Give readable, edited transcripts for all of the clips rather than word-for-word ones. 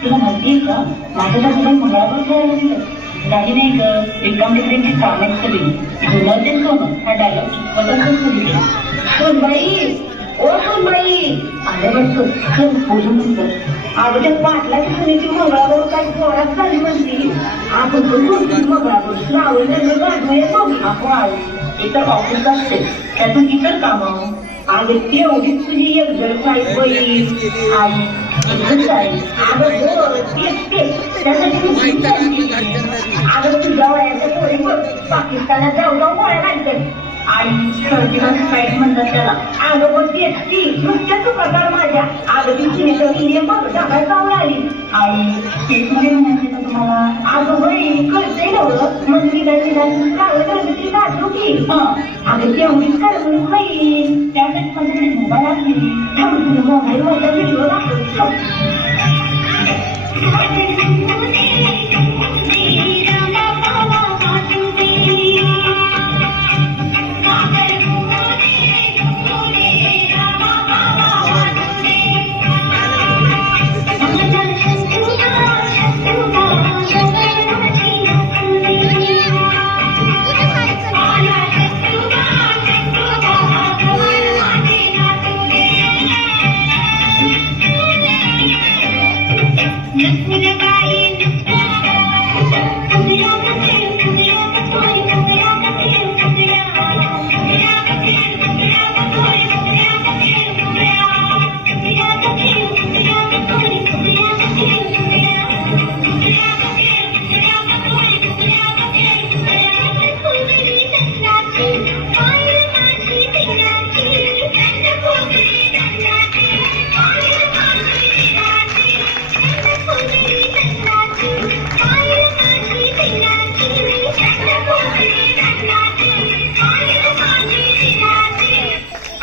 तुला माहिती आहे का माझ्या बाजूला मंगळावर खेळायला नाही ग रिकाम टिकड्यांची कामच सगळी जुनं ते सोनं हा डायलॉग चुकवतच सगळी सोनबाई ओ सोनबाई आलं वाटतं बोलू म्हणतं अगोदर पाटलाची सुनीची मंगळावर काही जोरात झाली म्हणती आपण तो सोडती मंगळावर श्रावण जन्म गाठवूया दोघी आपण इतर ऑफिस असते त्यातून इतर कामं आग तेवढीच तुझी एकजण काही बहीण आई अगं तुझ्या वयाच्या पोरीवर पाकिस्तानात जाऊ जाऊ गोळ्या घालतात आई सर्जिकल स्ट्राईक म्हणतात त्याला अगं पण ती नुसत्या चुकाकार माझ्या अगं ती सिनेटरी बघ ढाकाय जाऊन आली आई केस मध्ये म्हणायचे का तुम्हाला अगं बाई कळतंय नव्हतं मग निघायची ती गाठू की अगं तेवढीच कर म्हणून बाई त्यासाठी माझ्याकडे मोबाईल असली त्यामुळे तुझ्या मोबाईल माझ्या व्हिडिओ दाखवतो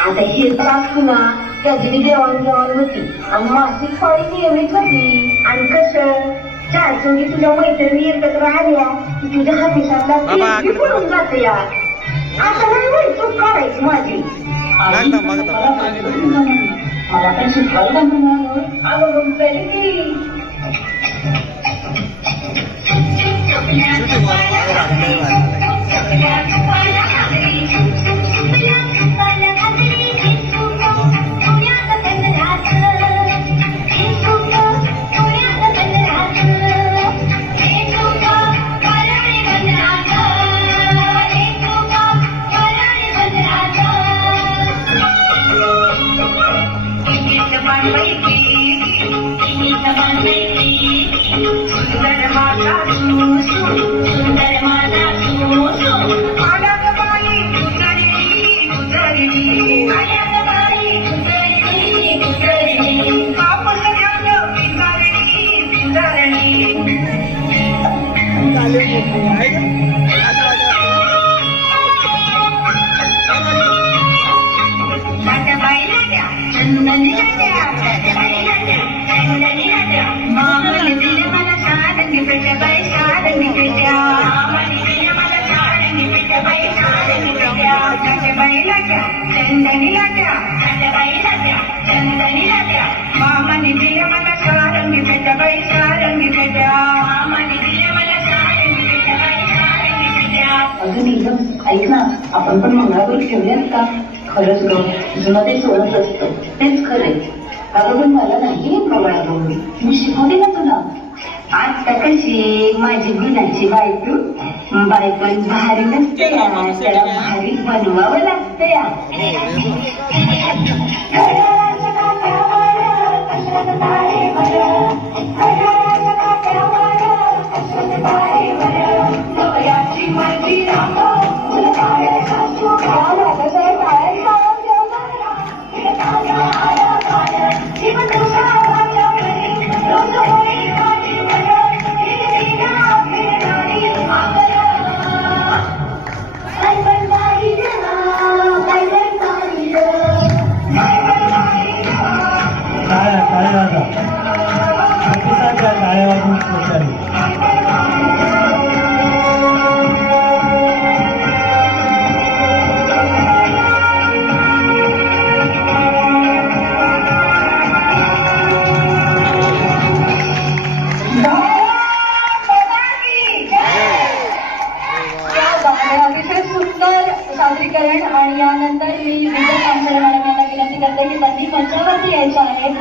आता ही त्रास ना त्याची देवाणघेवाण होती आणि मासिक पाळी नियमित होती आणि कसं चार चौघी तुझ्या मैत्रिणी एकत्र आल्या की तुझ्या हातीशातला पडून जाते यार आता नाही चूक करायची माझी मला तर शिकवायला अगं की ऐक ना आपण पण मंगळावर ठेवूयात का खरंच ग जुनं ते सोडत असतं तेच खरंय अगं पण मला नाही मंगळावर मी शिकवते ना तुला आता कशी माझी गुणाची बायको भारी नसते त्याला भारी बनवावं लागतं या टाळ्या वाजा. प्रतिसाद द्या टाळ्या वाजून प्रोत्साहित. अतिशय सुंदर सादरीकरण. आणि यानंतर मी विजय कामसरे मॅडम यांना विनंती करते की त्यांनी मंचावरती यायचं आहे.